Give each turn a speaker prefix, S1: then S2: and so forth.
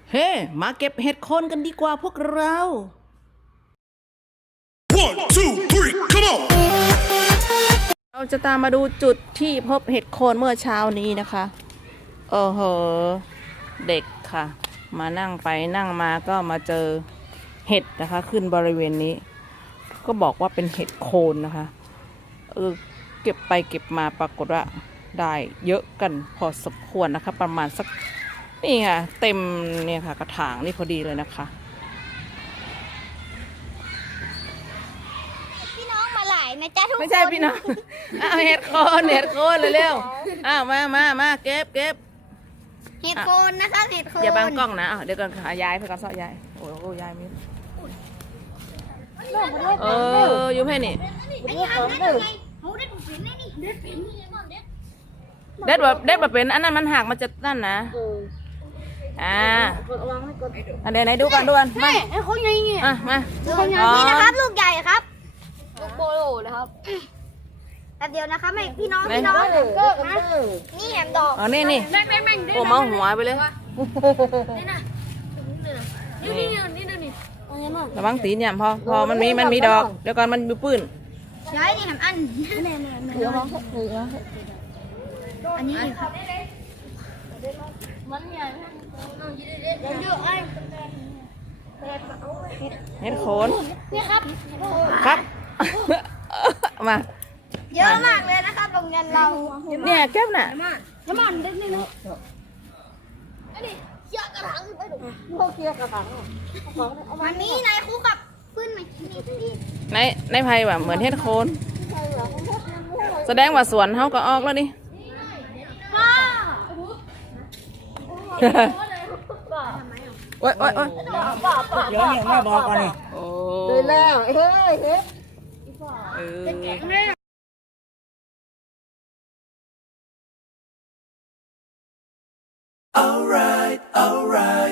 S1: เฮ้มาเก็บเห็ดโคนกันดีกว่าพวกเรา
S2: 1, 2, 3, come on!
S1: เราจะตามมาดูจุดที่พบเห็ดโคนเมื่อเช้านี้นะคะโอ้โหเด็กค่ะ มานั่งไปนั่งมาก็มาเจอเห็ดนะคะ ขึ้นบริเวณนี้ ก็บอกว่าเป็นเห็ดโคนนะคะเก็บไปเก็บมาปรากฏว่าได้เยอะกันพอสมควรนะคะ ประมาณสักนี่ค่ะเต็มเนี่ยค่ะกระถางนี่พอดีเลยนะคะ
S3: พี่น้องมาหลายนะจ๊ะทุกคน
S1: ไม่ใช่พี่น้อง อ้าวเห็ดโคนเร็วๆอ้าวมาเก็บ
S3: เห็ดโคนนะคะเห็ดโคน
S1: อย่าบังกล้องนะเดี๋ยวก่อนค่ะยายไปก่อนซอยายโอ้โหยายมีอยู่แค่นี้
S3: อันนี้ทำได้ยังไงเขาได้ถูกเป็นได้นี่เด็ดเป็นนี่ก่อนเด็ด
S1: เด็ดแบบเป็นอันนั้นมันหักมันจะนั่นนะอันไหนดูก่อนมา
S3: ไอ้คนยังไง
S1: มา
S3: คนยังนี่นะครับลูกใหญ่ครับลูกโบโลนะครับแต่เดียวนะคะไม่พี่น้องนี่แหมดอก
S1: อ๋อนี่โอ้มาหัวไปเลยระวังตีนอย่าพอมันมีดอกเดี๋ยวก่อนมันมีปื้น
S3: ใช่นี่แหมอันเดี๋ยวอันนี้ครับมันใหญ่เยอะไอ้
S1: เห็ดโคน
S3: นี่ครับ
S1: ครับมา
S3: เยอะมากเลยนะคะโรงเรียนเรา
S1: เนี่ยแก้วน่ะ
S3: น้ำมันเด็ดนี่นะอันนี้เกี่ยวกระถางไปดูพวกเกี่ยวกระถางมันมีนายครูกับพื้นไหม
S1: ในไผ่แบบเหมือนเห็ดโคนแสดงว่าสวนเขาก็ออกแล้วนี่ โอ๊ย
S4: เดี๋ยวเนี่ยแม่บอกก่อนนี่
S1: โอ้
S4: เลยแล้วเฮ้ย
S2: Alright, alright.